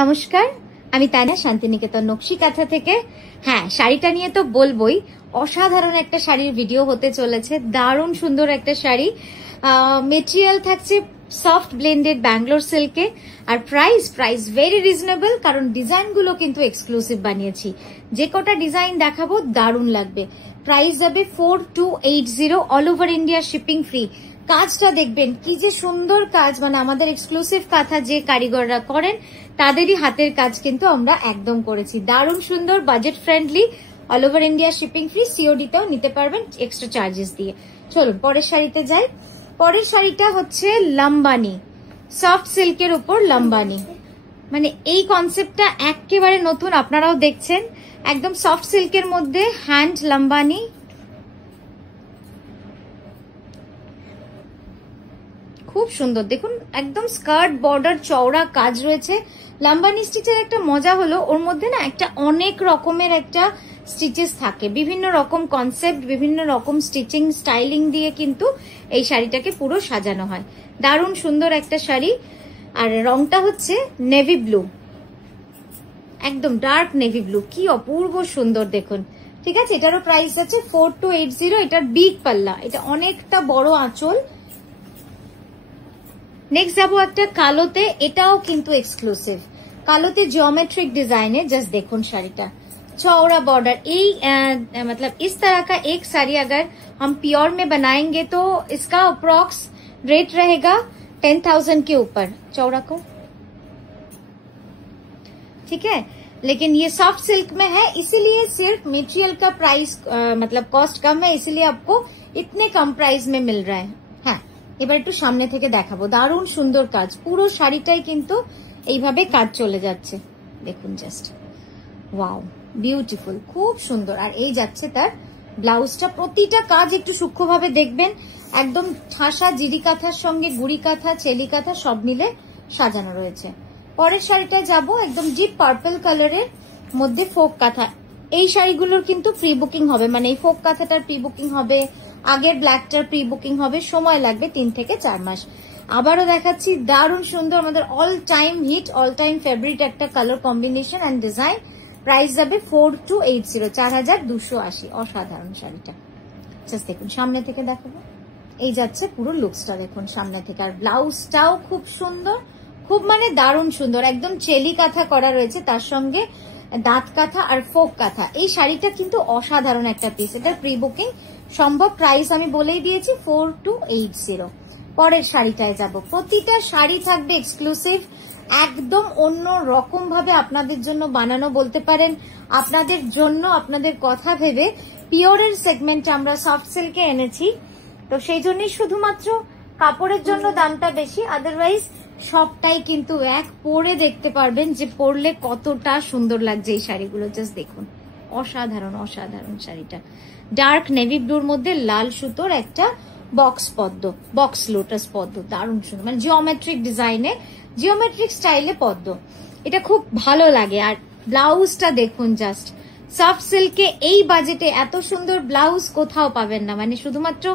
নমস্কার, আমি তানিয়া শান্তিনিকেতন নকশি কাঁথা থেকে। হ্যাঁ, শাড়িটা নিয়ে তো বলবোই, অসাধারণ একটা শাড়ির ভিডিও হতে চলেছে। দারুণ সুন্দর একটা শাড়ি, মেটেরিয়াল থাকছে সফট ব্লেন্ডেড ব্যাঙ্গালোর সিল্কে, আর প্রাইস ভেরি রিজনেবল, কারণ ডিজাইন গুলো কিন্তু এক্সক্লুসিভ বানিয়েছি। যে কটা ডিজাইন দেখাবো দারুণ লাগবে। প্রাইস যাবে 4280, all over India shipping free. কাজটা দেখবেন কি যে সুন্দর কাজ, মানে আমাদের এক্সক্লুসিভ কাঁথা যে কারিগররা করেন তাদেরই হাতের কাজ কিন্তু আমরা একদম করেছি। দারুণ সুন্দর, budget friendly, all over India shipping free, সিওডিটাও নিতে পারবেন এক্সট্রা চার্জেস দিয়ে। চলুন পরের শাড়িতে যাই। পরের শাড়িটা হচ্ছে লাম্বানি, সফট সিল্কের উপর লাম্বানি। মানে এই কনসেপ্টটা একেবারে নতুন, আপনারাও দেখছেন। একদম সফট সিল্কের মধ্যে হ্যান্ড লাম্বানি, খুব সুন্দর। দেখুন একদম স্কার্ট বর্ডার চওড়া কাজ রয়েছে। লাম্বানি স্টিচের একটা মজা হলো ওর মধ্যে না একটা অনেক রকমের একটা স্টিচেস থাকে, বিভিন্ন রকম কনসেপ্ট, বিভিন্ন রকম স্টিচিং স্টাইলিং দিয়ে কিন্তু এই শাড়িটাকে পুরো সাজানো হয়। দারুণ সুন্দর একটা শাড়ি, আর রংটা হচ্ছে নেভি ব্লু, একদম ডার্ক নেভি ব্লু, কি অপূর্ব সুন্দর দেখুন। ঠিক আছে, এটারও প্রাইস আছে 4280। এটার বিগ পাল্লা, এটা অনেকটা বড় আঁচল। নেক্সট যাবো একটা কালোতে, এটাও কিন্তু এক্সক্লুসিভ, কালোতে জিওমেट्रिक डिजाइन है। जस्ट देखो শাড়িটা, चौड़ा बॉर्डर। मतलब इस तरह का एक साड़ी अगर हम प्योर में बनाएंगे तो इसका अप्रॉक्स रेट रहेगा 10,000 के ऊपर। चौड़ा को ठीक है, लेकिन ये सॉफ्ट सिल्क में है, इसीलिए सिर्फ मटेरियल का प्राइस मतलब कॉस्ट कम है, इसीलिए आपको इतने कम प्राइस में मिल रहा है। हाँ, এবার একটু সামনে থেকে দেখাবো। দারুণ সুন্দর কাজ, পুরো শাড়িটাই কিন্তু এইভাবে কাজ চলে যাচ্ছে। দেখুন জাস্ট ওয়াও, বিউটিফুল, খুব সুন্দর। আর এই যাচ্ছে তার ব্লাউজটা, প্রতিটা কাজ একটু সূক্ষ্মভাবে দেখবেন। একদম ঠাসা জিরি কাঁথার সঙ্গে গুড়ি কাঁথা, চেলি কাঁথা সব মিলে সাজানো রয়েছে। পরের শাড়িটা যাব একদম ডিপ পার্পল কালারের মধ্যে ফোক কাঁথা। এই শাড়িগুলোর কিন্তু প্রি বুকিং হবে, মানে এই ফোক কাঁথাটার প্রি বুকিং হবে, আগের ব্ল্যাকটার প্রি বুকিং হবে, সময় লাগবে 3 থেকে 4 মাস। আবারও দেখাচ্ছি দারুণ সুন্দর, আমাদের all time hit, all time favourite একটা colour combination and design. Price যাবে 4280, 4280। অসাধারণ শাড়িটা, জাস্ট দেখুন সামনে থেকে দেখাবো। এই যাচ্ছে পুরো লুকসটা দেখুন সামনে থেকে, আর ব্লাউজটাও খুব সুন্দর, খুব মানে দারুণ সুন্দর। একদম চেলি কাঁথা করা রয়েছে, তার সঙ্গে দাঁত কাঁথা আর ফোক কাঁথা। এই শাড়িটা কিন্তু অসাধারণ একটা পিস, এটার প্রি বুকিং সম্ভব। প্রাইস আমি বলেই দিয়েছি 4280। পরের শাড়িটায় যাব। প্রতিটা শাড়ি থাকবে এক্সক্লুসিভ, একদম অন্য রকম ভাবে আপনাদের জন্য বানানো বলতে পারেন। আপনাদের জন্য, আপনাদের কথা ভেবে পিওরের সেগমেন্টে আমরা সফট সিল্কে এনেছি, তো সেই জন্যই শুধুমাত্র কাপড়ের জন্য দামটা বেশি, আদারওয়াইজ সবটাই কিন্তু এক। পরে দেখতে পারবেন যে পরলে কতটা সুন্দর লাগছে এই শাড়িগুলো। জাস্ট দেখুন, অসাধারণ অসাধারণ শাড়িটা। ডার্ক নেভি ব্লুর মধ্যে লাল সুতোর একটা বক্স পদ্ম, বক্স লোটাস পদ্ম, দারুণ সুন্দর, মানে জিওমেট্রিক ডিজাইনে, জিওমেট্রিক স্টাইলে পদ্ম। এটা খুব ভালো লাগে। আর ব্লাউজটা দেখুন জাস্ট, সফট সিল্কে এই বাজেটে এত সুন্দর ব্লাউজ কোথাও পাবেন না, মানে শুধুমাত্র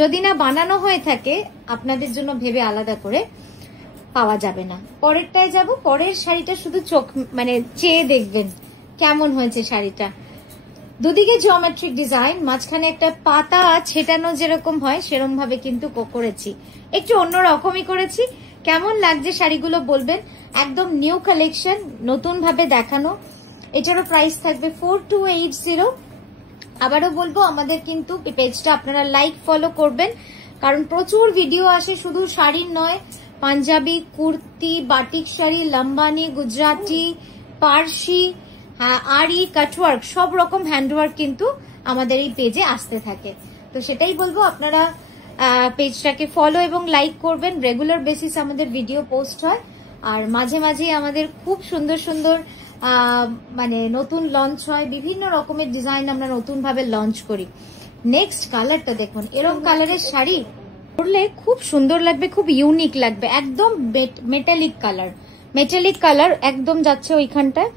যদি না বানানো হয়ে থাকে আপনাদের জন্য ভেবে আলাদা করে পাওয়া যাবে না। পরেরটায় যাব। পরের শাড়িটা শুধু চোখ মানে চেয়ে দেখবেন কেমন হয়েছে শাড়িটা। দুদিকে জিওমেট্রিক ডিজাইন, মাঝখানে একটা পাতা ছেটানো যেরকম হয় সেরকম ভাবে কিন্তু করেছি, একটু অন্যরকমই করেছি। কেমন লাগছে শাড়িগুলো বলবেন, একদম নিউ কালেকশন, নতুন ভাবে দেখানো। এটারও প্রাইস থাকবে 4280। আবারও বলবো আমাদের কিন্তু পেজটা আপনারা লাইক ফলো করবেন, কারণ প্রচুর ভিডিও আসে, শুধু শাড়ির নয়, পাঞ্জাবি, কুর্তি, বাটিক শাড়ি, লাম্বানি, গুজরাটি, পার্সি, আরি, কাটওয়ার্ক, সব রকম হ্যান্ডওয়ার্ক কিন্তু আমাদের এই পেজে আসতে থাকে। তো সেটাই বলবো, আপনারা পেজটাকে ফলো এবং লাইক করবেন। রেগুলার বেসিস আমাদের ভিডিও পোস্ট হয়, আর মাঝে মাঝে আমাদের খুব সুন্দর সুন্দর মানে নতুন লঞ্চ হয়, বিভিন্ন রকমের ডিজাইন আমরা নতুন ভাবে লঞ্চ করি। নেক্সট কালারটা দেখুন, এরকম কালারের শাড়ি পরলে খুব সুন্দর লাগবে, খুব ইউনিক লাগবে। একদম মেটালিক কালার, মেটালিক কালার একদম যাচ্ছে ওইখানটায়,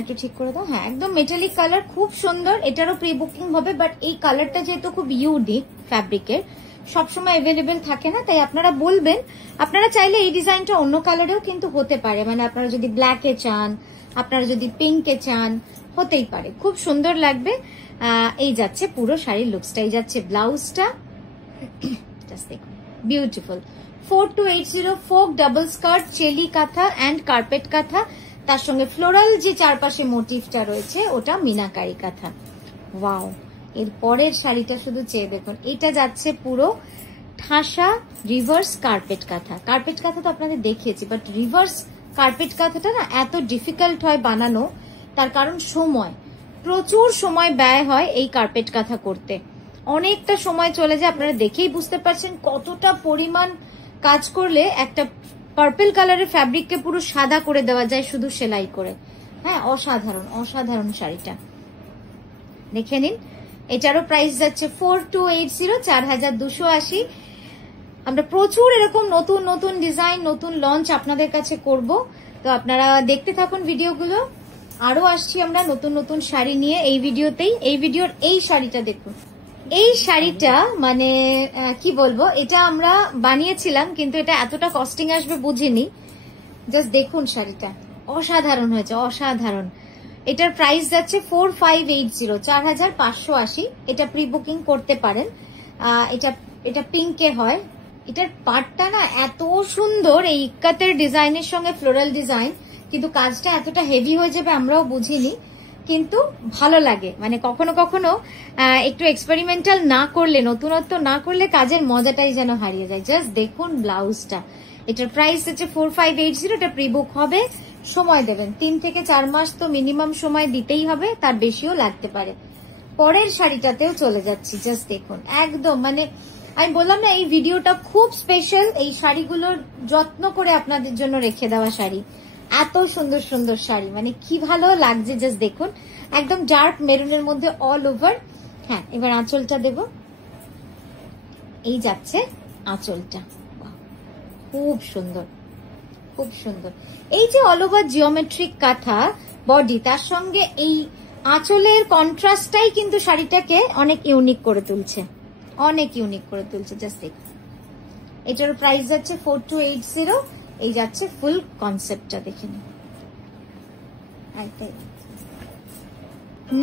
একটু ঠিক করে দাও। হ্যাঁ, একদম মেটালিক কালার, খুব সুন্দর। এটারও প্রি বুকিং হবে, বাট এই কালারটা যেহেতু খুব ইউনিক ফ্যাব্রিকের, সবসময় অ্যাভেলেবেল থাকে না, তাই আপনারা বলবেন। আপনারা চাইলে এই ডিজাইনটা অন্য কালারেও কিন্তু হতে পারে, মানে আপনারা যদি ব্ল্যাকে চান, আপনারা যদি পিঙ্কে চান, হতেই পারে, খুব সুন্দর লাগবে। এই যাচ্ছে পুরো শাড়ির লুকসটা, এই যাচ্ছে ব্লাউজটা, জাস্ট দেখুন বিউটিফুল। 4280 ফোক ডাবল স্কার্ট, চেলি কাঁথা অ্যান্ড কার্পেট কাঁথা, তার সঙ্গে ফ্লোরাল যে চারপাশে মোটিভটা রয়েছে ওটা মিনাকারি কাঁথা। ওয়াও, এর পরের শাড়িটা শুধু চেয়ে দেখুন, এটা যাচ্ছে পুরো ঠাসা রিভার্স কার্পেট কাঁথা। কার্পেট কাঁথা তো আপনাদের দেখিয়েছি, বাট রিভার্স কার্পেট কাঁথাটা না এত ডিফিকাল্ট হয় বানানো, তার কারণ সময়, প্রচুর সময় ব্যয় হয় এই কার্পেট কাঁথা করতে, অনেকটা সময় চলে যায়। আপনারা দেখেই বুঝতে পারছেন কতটা পরিমাণ কাজ করলে একটা পার্পল কালারের ফ্যাব্রিককে পুরো সাদা করে দেওয়া যায় শুধু সেলাই করে। হ্যাঁ, অসাধারণ অসাধারণ শাড়িটা দেখে নিন। এটারও প্রাইস যাচ্ছে 4280, 4280। আমরা প্রচুর এরকম নতুন নতুন ডিজাইন, নতুন লঞ্চ আপনাদের কাছে করব, তো আপনারা দেখতে থাকুন ভিডিওগুলো। আরো আসছি আমরা নতুন নতুন শাড়ি নিয়ে এই ভিডিওতেই। এই ভিডিওর এই শাড়িটা দেখুন, এই শাড়িটা মানে কি বলবো, এটা আমরা বানিয়েছিলাম কিন্তু এটা এতটা কস্টিং আসবে বুঝিনি। জাস্ট দেখুন শাড়িটা, অসাধারণ হয়েছে, অসাধারণ। এটার প্রাইস যাচ্ছে 4580, 4580। এটা প্রি বুকিং করতে পারেন। এটা পিঙ্কে হয়। এটার পাটটা না এত সুন্দর, এই ইক্কাতের ডিজাইনের সঙ্গে ফ্লোরাল ডিজাইন, কিন্তু কাজটা এতটা হেভি হয়ে যাবে আমরাও বুঝিনি, কিন্তু ভালো লাগে। মানে কখনো কখনো একটু এক্সপেরিমেন্টাল না করলে, নতুনত্ব না করলে কাজের মজাটাই যেন হারিয়ে যায়। জাস্ট দেখুন ব্লাউজটা, এটার প্রাইস হচ্ছে 4580। এটা প্রি বুক হবে, সময় দেবেন 3 থেকে 4 মাস তো মিনিমাম সময় দিতেই হবে, তার বেশিও লাগতে পারে। পরের শাড়িটাতেও চলে যাচ্ছি, জাস্ট দেখুন একদম মানে আমি বললাম না এই ভিডিওটা খুব স্পেশাল, এই শাড়িগুলোর যত্ন করে আপনাদের জন্য রেখে দেওয়া শাড়ি, এত সুন্দর সুন্দর শাড়ি, মানে কি ভালো লাগছে। জাস্ট দেখুন একদম ডার্ক মেরুনের মধ্যে অল ওভার। হ্যাঁ, এবার আঁচলটা দেব, এই যাচ্ছে আঁচলটা, খুব সুন্দর খুব সুন্দর। এই যে অল ওভার জিওমেট্রিক কাঁথা বডি, তার সঙ্গে এই আঁচলের কন্ট্রাস্টটাই কিন্তু শাড়িটাকে অনেক ইউনিক করে তুলছে, অনেক ইউনিক করে তুলছে। জাস্ট দেখুন, এটার প্রাইস যাচ্ছে 4280। এই যাচ্ছে ফুল কনসেপ্টটা দেখে নিন।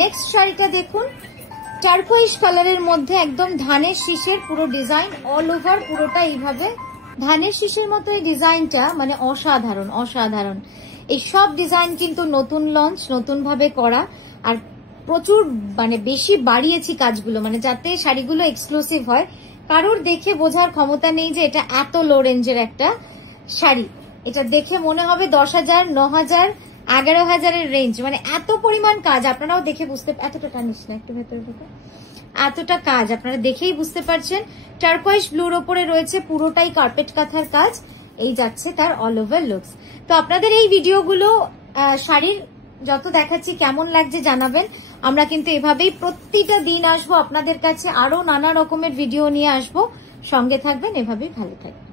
নেক্সট শাড়িটা দেখুন, টারকোয়েজ কালারের মধ্যে একদম ধানের শীষের পুরো ডিজাইন, অল ওভার পুরোটা এইভাবে ধানের শীষের মতো এই ডিজাইনটা, মানে অসাধারণ অসাধারণ। এই সব ডিজাইন কিন্তু নতুন লঞ্চ, নতুন ভাবে করা, আর প্রচুর মানে বেশি বাড়িয়েছি কাজগুলো, মানে যাতে শাড়িগুলো এক্সক্লুসিভ হয়, কারোর দেখে বোঝার ক্ষমতা নেই যে এটা এত লো রেঞ্জের একটা শাড়ি। এটা দেখে মনে হবে 10,000, 9,000, 11,000 রেঞ্জ, মানে এত পরিমাণ কাজ। আপনারাও দেখে বুঝতে, এতটা টানিস না, একটু ভেতরে ভেতরে, এতটা কাজ আপনারা দেখেই বুঝতে পারছেন। টারকোয়েজ ব্লুর ওপরে রয়েছে পুরোটাই কার্পেট কাঁথার কাজ, এই যাচ্ছে তার অল ওভার লুকস। তো আপনাদের এই ভিডিওগুলো শাড়ির যত দেখাচ্ছি কেমন লাগছে জানাবেন। আমরা কিন্তু এভাবেই প্রতিটা দিন আসবো আপনাদের কাছে, আরো নানা রকমের ভিডিও নিয়ে আসবো, সঙ্গে থাকবেন, এভাবেই ভালো থাকবেন।